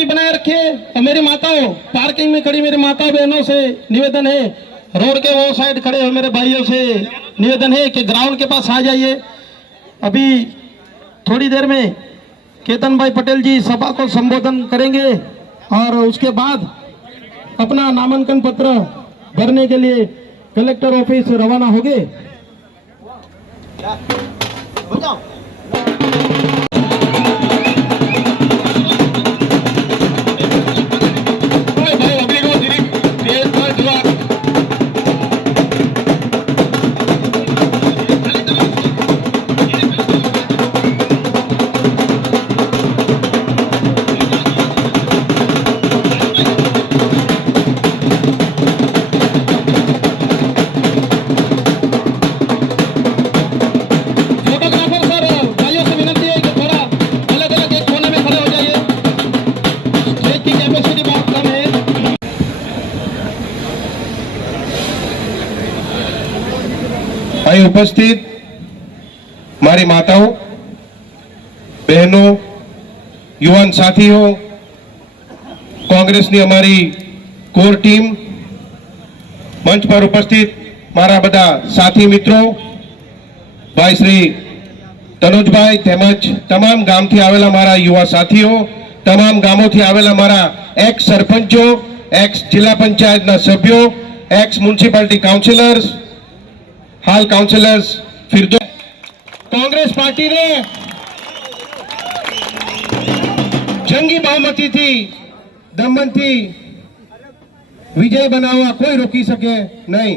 दूरी बनाए रखे। और मेरी माताओं, पार्किंग में खड़ी मेरी माताओं बहनों से निवेदन है, रोड के वो साइड खड़े हुए मेरे भाइयों से निवेदन है कि ग्राउंड के पास आ जाइए। अभी थोड़ी देर में केतन भाई पटेल जी सभा को संबोधन करेंगे और उसके बाद अपना नामांकन पत्र भरने के लिए कलेक्टर ऑफिस रवाना होंगे। અહીં ઉપસ્થિત મારી માતાઓ, બહેનો, યુવાન સાથીઓ, કોંગ્રેસની અમારી કોર ટીમ, મંચ પર ઉપસ્થિત મારા બધા સાથી મિત્રો, ભાઈ શ્રી તનુજભાઈ તેમજ તમામ ગામથી આવેલા મારા યુવા સાથીઓ, તમામ ગામોથી આવેલા મારા એક્સ સરપંચો, એક્સ જિલ્લા પંચાયતના સભ્યો, એક્સ મ્યુનિસિપાલિટી કાઉન્સિલર્સ, हाल काउंसिलर्स, फिर जो कांग्रेस पार्टी ने जंगी बहुमती थी दमन थी विजय बनावा कोई रोकी सके नहीं,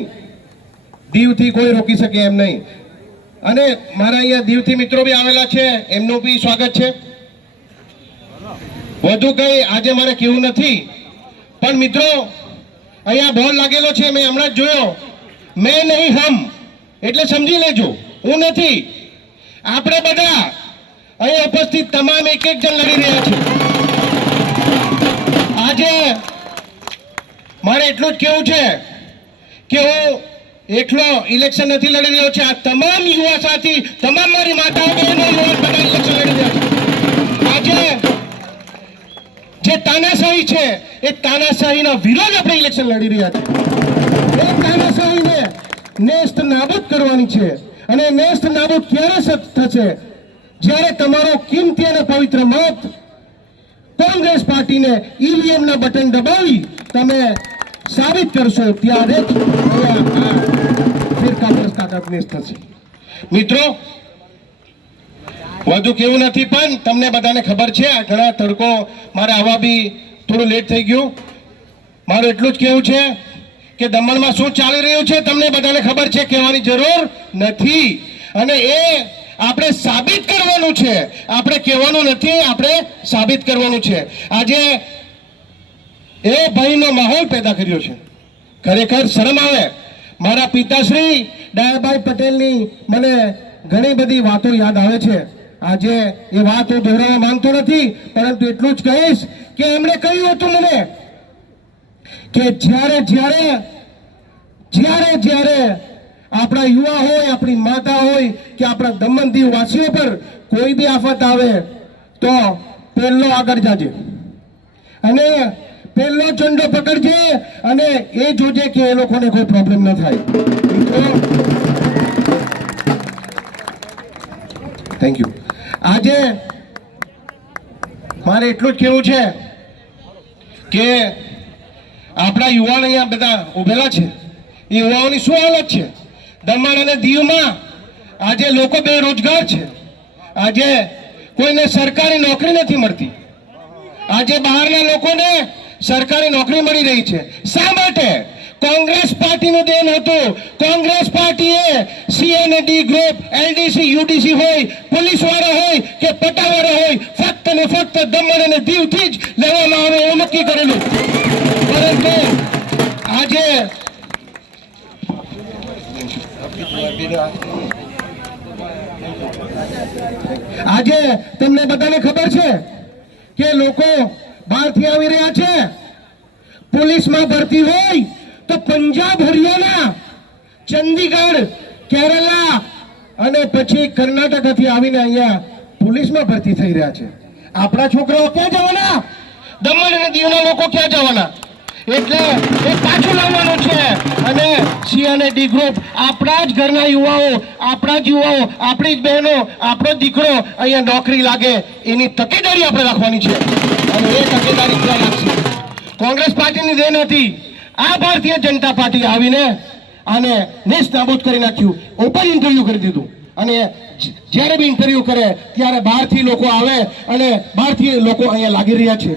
दीव थी कोई रोकी सके एम नहीं। अने मारा अहींया दीव थी मित्रों भी आवेला छे, एमનું भी स्वागत छे। વધુ કઈ આજે મારે કેવું નથી, પણ મિત્રો અહીંયા બોર્ડ લાગેલો છે, મેં હમણાં જ જોયો, मैं नहीं हम, એટલે સમજી લેજો, હું નથી, આપણે બધા અહીં ઉપસ્થિત તમામ એક એક જણ લડી રહ્યા છે। આજે મારે એટલું જ કહેવું છે કે હું એકલો ઇલેક્શન નથી લડી રહ્યો છે, આ તમામ યુવા સાથી, તમામ મારી માતાઓ બહેનો યુવાન બધા ઇલેક્શન લડી રહ્યા છે। આજે જે તાનાશાહી છે એ તાનાશાહીના વિરોધ આપણે ઇલેક્શન લડી રહ્યા છે। એ તાનાશાહીને नेस्त नाबूद करवानी छे अने नेस्त नाबूद क्यारे थशे ज्यारे तमारो कीमती अने पवित्र मत कांग्रेस पार्टी ने ईवीएम ना बटन दबावी तमे साबित करशो त्यारे फिर कांग्रेस ताकत नेस्त थशे। मित्रों વધુ કેવું નથી, પણ તમને બધાને ખબર છે આ ઘણા તડકો મારે આવવા બી થોડું લેટ થઈ ગયું। મારું એટલું જ કેવું છે કે દમણમાં શું ચાલી રહ્યું છે તમને બધાને ખબર છે, કહેવાની જરૂર નથી। અને એ આપણે સાબિત કરવાનું છે, આપણે કહેવાનું નથી, આપણે સાબિત કરવાનું છે। આજે એ ભયનો માહોલ પેદા કર્યો છે, ખરેખર શરમ આવે। મારા પિતાશ્રી દયાભાઈ પટેલની મને ઘણી બધી વાતો યાદ આવે છે। આજે એ વાત હું દોહરાવવા માંગતો નથી, પરંતુ એટલું જ કહીશ કે એમણે કહ્યું હતું મને કે જ્યારે જ્યારે જ્યારે જ્યારે આપણા યુવા હોય, આપણી માતા હોય કે આપણા દમણ દીવ વાસીઓ પર કોઈ બી આફત આવે તો પહેલો આગળ જાજે અને પહેલો ચંડો પકડજે અને એ જોજે કે એ લોકોને કોઈ પ્રોબ્લેમ ન થાય। Thank you. આજે મારે એટલું જ કહેવું છે કે આપણા યુવાન અહીંયા બધા ઉભેલા છે, યુવાઓની શું હાલત છે। દમણ અને દીવમાં આજે લોકો બેરોજગાર છે, આજે કોઈને સરકારી નોકરી નથી મળતી, આજે બહારના લોકોને સરકારી નોકરી મળી રહી છે। શા માટે? कांग्रेस पार्टी નું દેન હતું। कांग्रेस पार्टीए सीएनडी ग्रुप, एलडीसी, यूडीसी होय, पुलिस वाળા होय કે પટાવાળા होय, ફક્ત ને ફક્ત દમણ અને દીવથી જ લેવામાં આવે એવું નક્કી કરેલું। પરંતુ આજે આજે તમને બધાને ખબર છે કે લોકો બહારથી આવી રહ્યા છે, પોલીસમાં ભરતી હોય तो पंजाब, हरियाणा, चंडीगढ़, केरला અને પછી કર્ણાટકથી આવીને અહીંયા પોલીસમાં ભરતી થઈ રહ્યા છે। આપણા છોકરાઓ ક્યાં જવાના? દમણ બાજુના લોકો ક્યાં જવાના? એટલે એ પાછું લાવવાનું છે. અને સી અને ડી ગ્રુપ આપણા જ ઘરના યુવાઓ, આપણી જ બહેનો, આપણો જ દીકરો અહીંયા નોકરી લાગે એની તકેદારી આપણે રાખવાની છે. અને એ તકેદારી ક્યાં રાખશે? કોંગ્રેસ પાર્ટીની દેન હતી. આ ભારતીય જનતા પાર્ટી આવીને આને નેસ્ત નાબૂદ કરી નાખ્યું. ઓપન ઇન્ટરવ્યુ કરી દીધું. અને જ્યારે બી ઇન્ટરવ્યુ કરે ત્યારે બહારથી લોકો આવે અને બહારથી લોકો અહીંયા લાગી રહ્યા છે.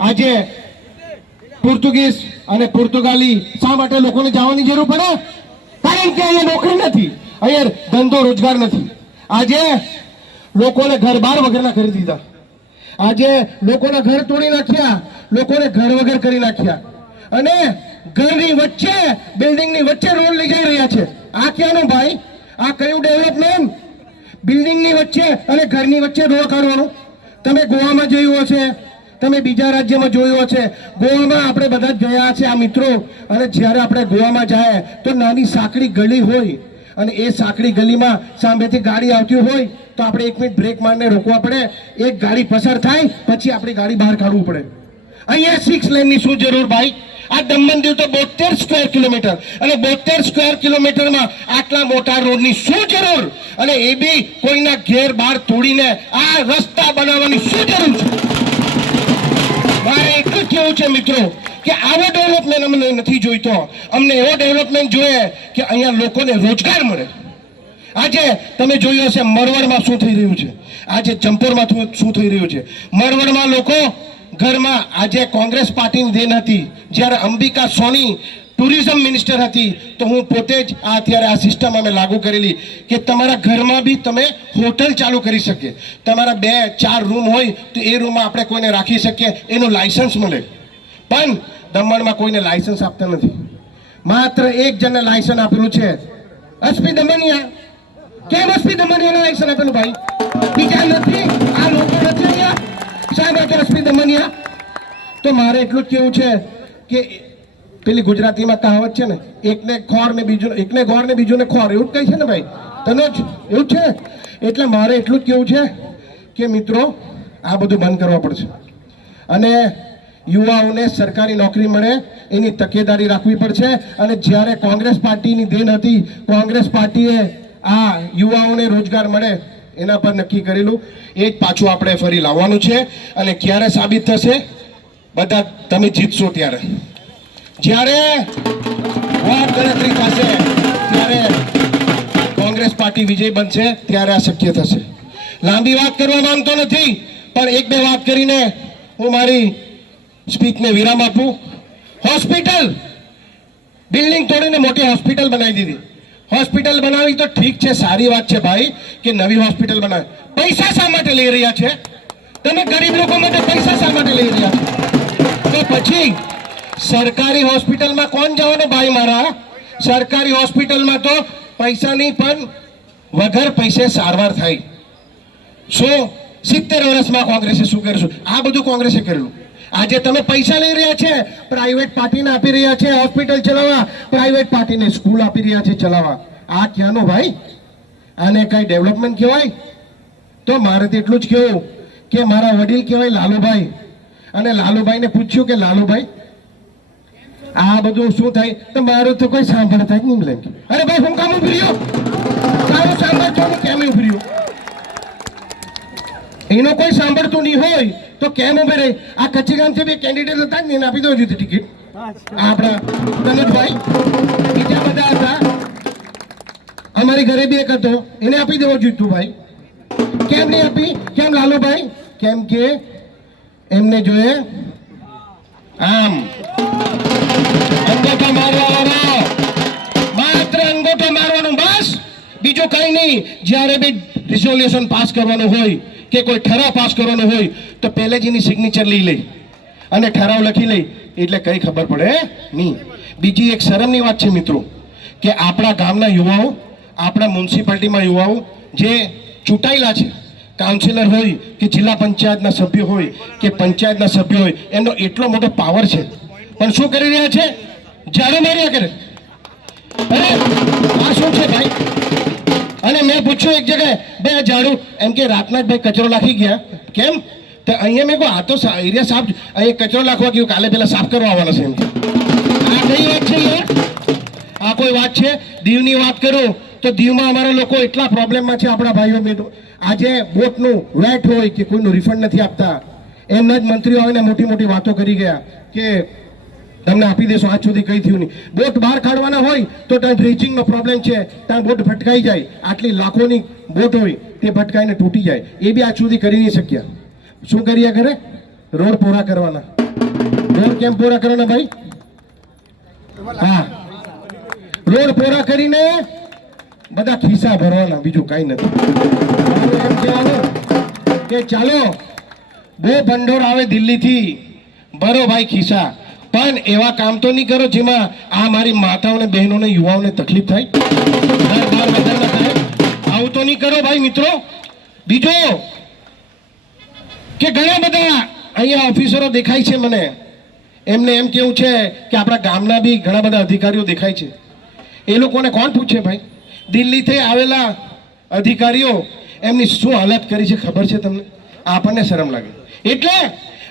આજે પોર્ટુગીઝ અને પોર્તુગાલી શા માટે લોકોને જવાની જરૂર પડે? કારણ કે અહીંયા નોકરી નથી, અહીંયા ધંધો રોજગાર નથી. આજે લોકોને ઘર બાર વગરના કરી દીધા. આજે લોકોના ઘર તોડી નાખ્યા, લોકોને ઘર વગર કરી નાખ્યા. અને ઘરની વચ્ચે, બિલ્ડિંગની વચ્ચે રોડ લઈ જઈ રહ્યા છે. આ ક્યાંનું ભાઈ? આ કયું ડેવલપમેન્ટ? બિલ્ડિંગની વચ્ચે અને ઘરની વચ્ચે રોડ કાઢવાનું? તમે ગોવામાં જોયું હશે, તમે બીજા રાજ્યમાં જોયું હશે. ગોવામાં આપણે બધા જ ગયા છે આ મિત્રો. અને જ્યારે આપણે ગોવામાં જાય તો નાની સાંકડી ગલી હોય અને એ સાંકડી ગલીમાં સામેથી ગાડી આવતી હોય તો આપણે 1 મિનિટ બ્રેક મારીને રોકવા પડે. એક ગાડી પસાર થાય પછી આપણી ગાડી બહાર કાઢવું પડે. અહીંયા 6 લેનની શું જરૂર ભાઈ? આ દમણ દીવ તો 72 સ્ક્વેર કિલોમીટર, અને 72 સ્ક્વેર કિલોમીટરમાં આટલા મોટા રોડની શું જરૂર? અને એ બી કોઈના ઘેર બહાર તોડીને આ રસ્તા બનાવવાની શું જરૂર છે? મારે એટલું જ કહેવું છે મિત્રો કે આવો ડેવલપમેન્ટ અમને નથી જોઈતો. અમને એવો ડેવલપમેન્ટ જોઈએ કે અહીંયા લોકોને રોજગાર મળે. આજે તમે જોયું હશે મરવડમાં શું થઈ રહ્યું છે, આજે જંપોરમાં શું થઈ રહ્યું છે. મરવડમાં લોકો ઘરમાં, આજે કોંગ્રેસ પાર્ટીની દેન હતી. જ્યારે અંબિકા સોની ટુરિઝમ મિનિસ્ટર હતી તો હું પોતે જ અત્યારે આ સિસ્ટમ અમે લાગુ કરેલી કે તમારા ઘરમાં બી તમે હોટલ ચાલુ કરી શકીએ. તમારા 2-4 રૂમ હોય તો એ રૂમમાં આપણે કોઈને રાખી શકીએ, એનું લાયસન્સ મળે. પણ દમણમાં કોઈને લાયસન્સ આપતા નથી. માત્ર એક જણને લાયસન્સ આપેલું છે, એસપી દમણિયા. કેમ એસપી દમણિયાને લાયસન્સ આપેલું ભાઈ? બીજા નથી, આ લોકો નથી અહીંયા. શા માટે એસપી દમણિયા? તો મારે એટલું જ કહેવું છે કે પેલી ગુજરાતીમાં કહાવત છે ને, એકને ગોળ ને બીજું ને ખોર, એવું જ કહે છે ને ભાઈ તનોજ, એવું છે. એટલે મારે એટલું જ કહેવું છે કે મિત્રો આ બધું બંધ કરવા પડશે. અને યુવાઓને સરકારી નોકરી મળે એની તકેદારી રાખવી પડશે. અને જ્યારે કોંગ્રેસ પાર્ટીની દેન હતી, કોંગ્રેસ પાર્ટીએ આ યુવાઓને રોજગાર મળે એના પર નક્કી કરેલું, એ જ પાછું આપણે ફરી લાવવાનું છે. અને ક્યારે સાબિત થશે? બધા તમે જીતશો ત્યારે. જ્યારે વોટ ગણતરી થશે ત્યારે કોંગ્રેસ પાર્ટી વિજય બનશે, ત્યારે આ શક્ય થશે. લાંબી વાત કરવા માંગતો નથી, પણ 1-2 વાત કરીને હું મારી સ્પીચને વિરામ આપું. હોસ્પિટલ, બિલ્ડિંગ તોડીને મોટી હોસ્પિટલ બનાવી દીધી. હોસ્પિટલ બનાવી તો ઠીક છે, સારી વાત છે ભાઈ કે નવી હોસ્પિટલ બનાવી. પૈસા શા માટે લઈ રહ્યા છે? તમે ગરીબ લોકો માટે પૈસા શા માટે લઈ રહ્યા છો? તો પછી સરકારી હોસ્પિટલમાં કોણ જવાનું ભાઈ મારા? સરકારી હોસ્પિટલમાં તો પૈસાની પણ વગર પૈસે સારવાર થાય. શું 70 વર્ષમાં કોંગ્રેસે શું કરશું? આ બધું કોંગ્રેસે કરેલું. આજે તમે પૈસા લઈ રહ્યા છે, પ્રાઇવેટ પાર્ટીને આપી રહ્યા છે હોસ્પિટલ ચલાવવા, પ્રાઇવેટ પાર્ટીને સ્કૂલ આપી રહ્યા છે ચલાવવા. આ ક્યાંનું ભાઈ? આને કઈ ડેવલપમેન્ટ કહેવાય? તો મારે તો એટલું જ કહેવું કે મારા વડીલ કહેવાય લાલુભાઈ, અને લાલુભાઈને પૂછ્યું કે લાલુભાઈ આ બધું શું થાય? તો મારું તો કોઈ સાંભળતા જ નહીં. બોલે અરે ભાઈ હું કામ ઉભી રહ્યો, તારું સાંભળતો હું કેમ ઉભી રહ્યો? એનો કોઈ સાંભળતું નહીં હોય તો કેમ ઉભે રહે? આ કચ્છીગામથી બી કેન્ડિડેટ હતા ને, એને આપી દો જોઈતી ટિકિટ. આપણા તનુજભાઈ, બીજા બધા હતા, અમારી ઘરે બી એક હતો, એને આપી દેવો જોઈતું ભાઈ. કેમ નહીં આપી? કેમ લાલુભાઈ? કેમ કે એમને જોઈએ આમ અંગૂઠો મારવાનો, માત્ર અંગૂઠો મારવાનો, બસ બીજું કઈ નહીં. જ્યારે બી રિઝોલ્યુશન પાસ કરવાનું હોય કે કોઈ ઠરાવ પાસ કરવાનો હોય તો પહેલે જ એની સિગ્નેચર લઈ લે અને ઠરાવ લખી લે, એટલે કઈ ખબર પડે નહીં. બીજી એક શરમની વાત છે મિત્રો કે આપણા ગામના યુવાઓ, આપણા મ્યુનિસિપાલિટીમાં યુવાઓ જે ચૂંટાયેલા છે, કાઉન્સિલર હોય કે જિલ્લા પંચાયતના સભ્યો હોય કે પંચાયતના સભ્યો હોય, એનો એટલો મોટો પાવર છે, પણ શું કરી રહ્યા છે? ઝાડુ માર્યા કરે. અરે આ શું છે ભાઈ? અને મેં પૂછ્યું એક જગ્યાએ, બે ઝાડુ, એમ કે રાતના જ ભાઈ કચરો નાખી ગયા. કેમ? તો અહીંયા મેં કહું આ તો એરિયા સાફ, અહીંયા કચરો નાખવા ગયું, કાલે પેલા સાફ કરવા આવવાના છે એમ. આ કઈ વાત છે યાર? આ કોઈ વાત છે? દીવની વાત કરું તો દીવમાં અમારા લોકો એટલા પ્રોબ્લેમમાં છે, આપણા ભાઈઓ બહેનો. આજે બોટનું વેટ હોય કે કોઈનું રિફંડ નથી આપતા, એમના જ મંત્રીઓ આવીને મોટી મોટી વાતો કરી ગયા કે તમને આપી દેશો, આજ સુધી કંઈ થયું નહીં. બોટ બહાર કાઢવાના હોય તો ત્યાં ડ્રેજિંગનો પ્રોબ્લેમ છે, ત્યાં બોટ ભટકાઈ જાય, આટલી લાખોની બોટ હોય તે ભટકાઈને તૂટી જાય, એ બી આજ સુધી કરી નહીં શક્યા. શું કર્યા કરે? રોડ પૂરા કરવાના. રોડ કેમ પૂરા કરવાના ભાઈ? હા, રોડ પૂરા કરીને બધા ખિસ્સા ભરવાના, બીજું કાંઈ નથી. એમ કહેવાનું કે ચાલો બહુ ભંડોળ આવે દિલ્હીથી, ભરો ભાઈ ખિસ્સા, પણ એવા કામ તો નહીં કરો જેમાં આ મારી માતાઓને, બહેનોને, યુવાઓને તકલીફ થાય. આવું તો નહીં કરો ભાઈ મિત્રો. બીજો કે ઘણા બધા અહીંયા ઓફિસરો દેખાય છે મને, એમને એમ કેવું છે કે આપણા ગામના બી ઘણા બધા અધિકારીઓ દેખાય છે. એ લોકોને કોણ પૂછે ભાઈ? દિલ્હીથી આવેલા અધિકારીઓ એમની શું હાલત કરી છે ખબર છે તમને? આપણને શરમ લાગે. એટલે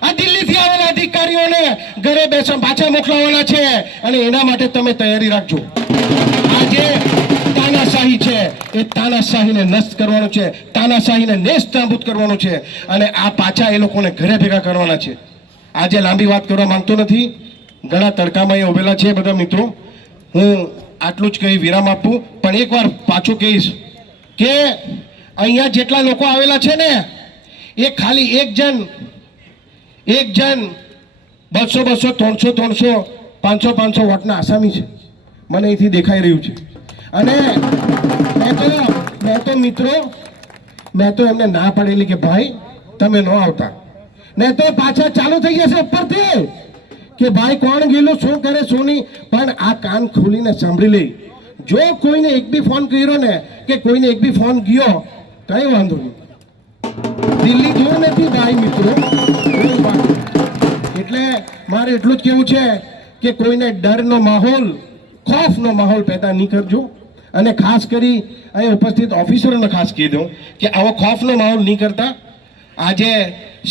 આ દિલ્હીથી આવેલા અધિકારીઓને ઘરે બેસવા પાછા મોકલાવાના છે, અને એના માટે તમે તૈયારી રાખજો. આજે તાનાશાહી છે, એ તાનાશાહીને નષ્ટ કરવાનું છે, તાનાશાહીને નેસ્તનાબૂદ કરવાનું છે, અને આ પાછા એ લોકોને ઘરે ભેગા કરવાના છે. આજે લાંબી વાત કરવા માંગતો નથી, ઘણા તડકામાં એ ઉભેલા છે બધા મિત્રો. હું આટલું જ કહી વિરામ આપું, પણ એકવાર પાછું કહીશ કે અહીંયા જેટલા લોકો આવેલા છે ને, એ ખાલી એક જણ 200 300 500 વોટના આસામી છે, મને અહીંથી દેખાઈ રહ્યું છે. અને મેં તો એમને ના પાડેલી કે ભાઈ તમે ન આવતા, ને તો પાછા ચાલુ થઈ જશે ઉપરથી કે ભાઈ કોણ ગયેલું, શું કરે શું નહીં. પણ આ કાન ખોલીને સાંભળી લે, જો કોઈને એક બી ફોન કર્યો ને કે કોઈને એક બી ફોન ગયો, કઈ વાંધો નહીં, દિલ્હી દૂર નથી ભાઈ મિત્રો. એટલે મારે એટલું જ કહેવું છે કે કોઈને ડરનો માહોલ, ખોફનો માહોલ પેદા નહીં કરજો. અને ખાસ કરી અહીં ઉપસ્થિત ઓફિસરોને ખાસ કહી દઉં કે આવો ખોફનો માહોલ નહીં કરતા. આજે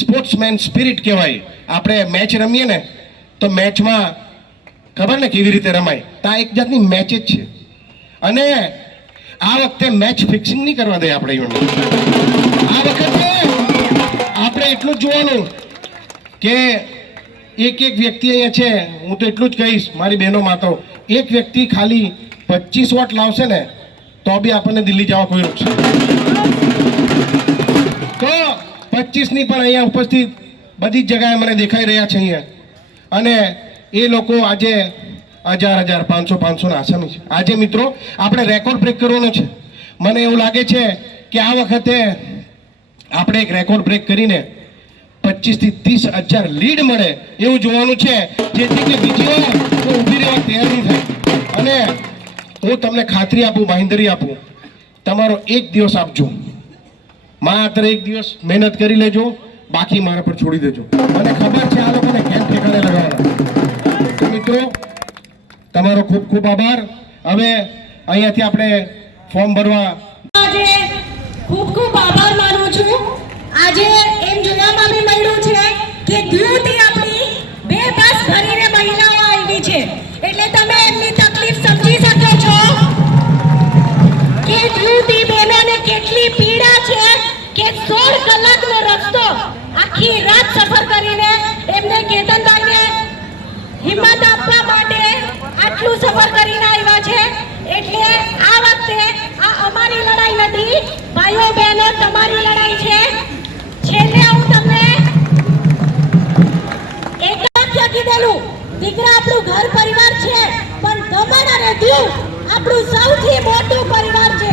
સ્પોર્ટ્સમેન સ્પિરિટ કહેવાય. આપણે મેચ રમીએ ને તો મેચમાં ખબર ને કેવી રીતે રમાય, તો આ એક જાતની મેચ જ છે. અને આ વખતે મેચ ફિક્સિંગ નહીં કરવા દે આપણે. આ વખતે આપણે એટલું જ જોવાનું કે એક વ્યક્તિ અહીંયા છે, હું તો એટલું જ કહીશ મારી બહેનો માતાઓ, એક વ્યક્તિ ખાલી 25 વોટ લાવશે ને તો બી આપણને દિલ્હી જવા કોઈ રોકશે. તો 25ની પણ અહીંયા ઉપસ્થિત બધી જ જગ્યાએ મને દેખાઈ રહ્યા છે અહીંયા. અને એ લોકો આજે 1000 500 ના આસામી છે. આજે મિત્રો આપણે રેકોર્ડ બ્રેક કરવાનો છે. મને એવું લાગે છે કે આ વખતે આપણે એક રેકોર્ડ બ્રેક કરીને 25 થી 30,000 લીડ મળે એવું જોવાનું છે, જેથી કે બીજી વાર ઊભી રહેવા તૈયાર નહીં થાય. અને હું તમને ખાતરી આપું, બાંહેધરી આપું, તમારો એક દિવસ આપજો, માત્ર એક દિવસ મહેનત કરી લેજો, બાકી મારા પર છોડી દેજો. મને ખબર છે આ લોકોને કેમ ઠેકાણે લગાવવાના. તો મિત્રો તમારો ખૂબ ખૂબ આભાર. હવે અહીંયાથી આપણે ફોર્મ ભરવા ખૂબ ખૂબ આભાર માનું છું. આજે એમ જોવામાં બી મળ્યું છે કે દીવથી આપણી 2 બસ ભરીને મહિલાઓ આવી છે, એટલે તમે એમની તકલીફ સમજી શકો છો કે દીવથી બહેનોને કેટલી પીડા છે કે 16 કલાકનો રસ્તો આખી રાત સફર કરીને એમને કેતનભાઈને હિંમત આપવા માટે આટલું સફર કરીને આવ્યા છે. એટલે આ વખતે આ અમારી લડાઈ નથી ભાઈઓ બહેનો, તમારી લડાઈ છે. છેલ્લે હું તમને એક વાક્ય કીધેલું, દીકરા આપણું ઘર પરિવાર છે, પણ દમણ અને દીવ આપણું સૌથી મોટું પરિવાર છે.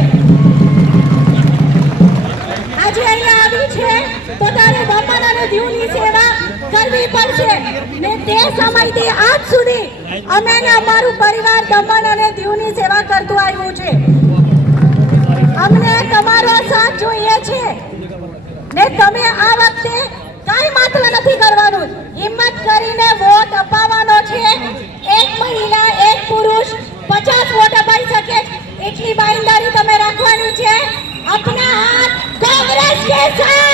આજે અહીંયા આવી છે તો તારે દમણ અને દીવની સેવા કરવી પડશે. ને તે સમયથી આજ સુધી અમે ને અમારું પરિવાર દમણ અને દીવની સેવા કરતું આવ્યું છે. અમને તમારો સાથ જોઈએ છે, ને તમે આ વખતે કઈ માત્ર નથી કરવાનું, હિંમત કરીને વોટ અપાવવાનો છે. એક મહિલા એક પુરુષ 50 વોટ અપાઈ શકે એટલી બાંયધરી તમે રાખવાની છે. अपना हाथ कांग्रेस के साथ